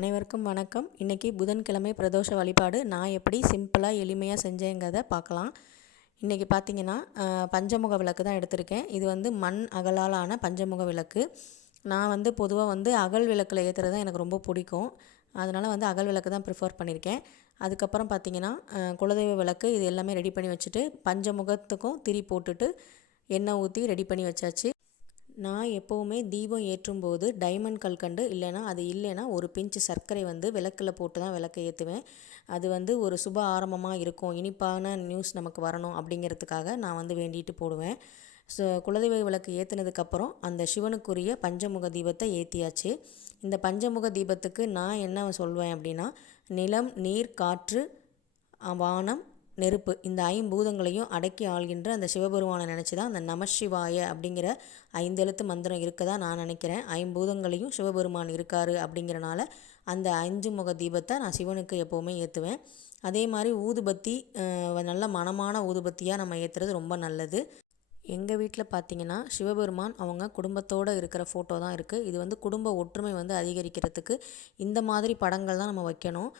அனைவருக்கும் வணக்கம். இன்றைக்கி புதன்கிழமை பிரதோஷ வழிபாடு. நான் எப்படி சிம்பிளாக எளிமையாக செஞ்சேங்கிறத பார்க்கலாம். இன்றைக்கி பார்த்தீங்கன்னா பஞ்சமுக விளக்கு தான் எடுத்திருக்கேன். இது வந்து மண் அகலால் ஆன பஞ்சமுக விளக்கு. நான் வந்து பொதுவாக வந்து அகல் விளக்கில் ஏற்றுறது தான் எனக்கு ரொம்ப பிடிக்கும். அதனால் வந்து அகல் விளக்கு தான் ப்ரிஃபர் பண்ணியிருக்கேன் அதுக்கப்புறம் பார்த்திங்கன்னா குலதெய்வ விளக்கு. இது எல்லாமே ரெடி பண்ணி வச்சுட்டு பஞ்சமுகத்துக்கும் திரி போட்டுட்டு எண்ணெய் ஊற்றி ரெடி பண்ணி வச்சாச்சு. நான் எப்போவுமே தீபம் ஏற்றும்போது டைமண்ட் கல்கண்டு இல்லைன்னா அது இல்லைன்னா ஒரு பிஞ்சு சர்க்கரை வந்து விளக்கில் போட்டு தான் விளக்கை ஏற்றுவேன் அது வந்து ஒரு சுப ஆரம்பமாக இருக்கும். இனிப்பான நியூஸ் நமக்கு வரணும் அப்படிங்கிறதுக்காக நான் வந்து வேண்டிட்டு போடுவேன். ஸோ குலதெய்வ விளக்கு ஏற்றுனதுக்கப்புறம் அந்த சிவனுக்குரிய பஞ்சமுக தீபத்தை ஏற்றியாச்சு இந்த பஞ்சமுக தீபத்துக்கு நான் என்ன சொல்வேன் அப்படின்னா நிலம் நீர் காற்று வானம் நெருப்பு இந்த ஐம்பூதங்களையும் அடக்கி ஆள்கின்ற அந்த சிவபெருமானை நினச்சி தான் அந்த நமசிவாய அப்படிங்கிற ஐந்தெழுத்து மந்திரம் இருக்கதா நான் நினைக்கிறேன். ஐம்பூதங்களையும் சிவபெருமான் இருக்கார் அப்படிங்கிறனால அந்த அஞ்சு முக தீபத்தை நான் சிவனுக்கு எப்போவுமே ஏற்றுவேன் அதே மாதிரி ஊதுபத்தி நல்ல மனமான ஊதுபத்தியாக நம்ம ஏற்றுறது ரொம்ப நல்லது. எங்கள் வீட்டில் பார்த்தீங்கன்னா சிவபெருமான் அவங்க குடும்பத்தோடு இருக்கிற ஃபோட்டோ தான் இருக்குது இது வந்து குடும்ப ஒற்றுமை வந்து அதிகரிக்கிறதுக்கு இந்த மாதிரி படங்கள் தான் நம்ம வைக்கணும்.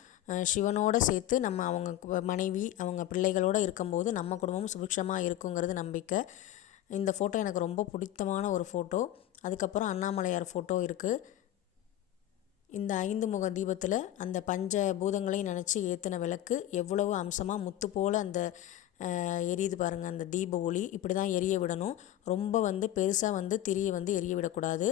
சிவனோடு சேர்த்து நம்ம அவங்க மனைவி அவங்க பிள்ளைகளோடு இருக்கும்போது நம்ம குடும்பமும் சுபிக்ஷமாக இருக்குங்கிறது நம்பிக்கை. இந்த ஃபோட்டோ எனக்கு ரொம்ப பிடித்தமான ஒரு ஃபோட்டோ அதுக்கப்புறம் அண்ணாமலையார் ஃபோட்டோ இருக்குது இந்த ஐந்து முக தீபத்தில் அந்த பஞ்ச பூதங்களையும் நினச்சி ஏற்றின விளக்கு எவ்வளவு அம்சமாக முத்து போல் அந்த எரியுது பாருங்கள் அந்த தீப ஒளி. இப்படி தான் எரிய விடணும். ரொம்ப வந்து பெருசாக வந்து திரியை வந்து எரிய விடக்கூடாது.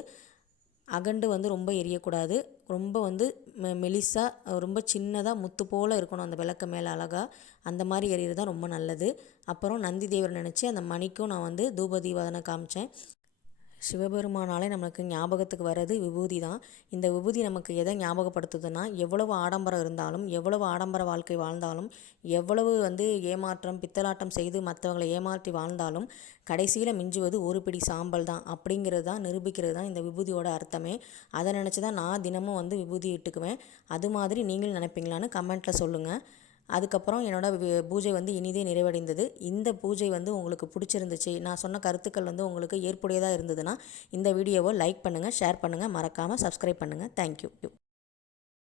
அகண்டு வந்து ரொம்ப எரியக்கூடாது. ரொம்ப வந்து மெ மெலிசாக ரொம்ப சின்னதாக முத்து போல் இருக்கணும் அந்த விளக்கு மேலே அழகாக அந்த மாதிரி எரியறது தான் ரொம்ப நல்லது. அப்புறம் நந்தி தேவரை நினச்சி அந்த மணிக்கும் நான் வந்து தூப தீபாதனை காமித்தேன் சிவபெருமானாலே நமக்கு ஞாபகத்துக்கு வர்றது விபூதி தான் இந்த விபூதி நமக்கு எதை ஞாபகப்படுத்துதுன்னா எவ்வளவு ஆடம்பரம் இருந்தாலும் எவ்வளவு ஆடம்பர வாழ்க்கை வாழ்ந்தாலும் எவ்வளவு வந்து ஏமாற்றம் பித்தலாட்டம் செய்து மற்றவங்களை ஏமாற்றி வாழ்ந்தாலும் கடைசியில் மிஞ்சுவது ஒரு பிடி சாம்பல் தான் அப்படிங்கிறது தான் நிரூபிக்கிறது தான் இந்த விபூதியோட அர்த்தமே. அதை நினச்சி தான் நான் தினமும் வந்து விபூதி இட்டுக்குவேன். அது மாதிரி நீங்களும் நினைப்பீங்களான்னு கமெண்ட்டில் சொல்லுங்கள் அதுக்கப்புறம் என்னோடய பூஜை வந்து இனிதே நிறைவடைந்தது. இந்த பூஜை வந்து உங்களுக்கு பிடிச்சிருந்துச்சு நான் சொன்ன கருத்துக்கள் வந்து உங்களுக்கு ஏற்புடையதாக இருந்ததுன்னா இந்த வீடியோவை லைக் பண்ணுங்கள் ஷேர் பண்ணுங்கள் மறக்காமல் சப்ஸ்கிரைப் பண்ணுங்கள் தேங்க்யூ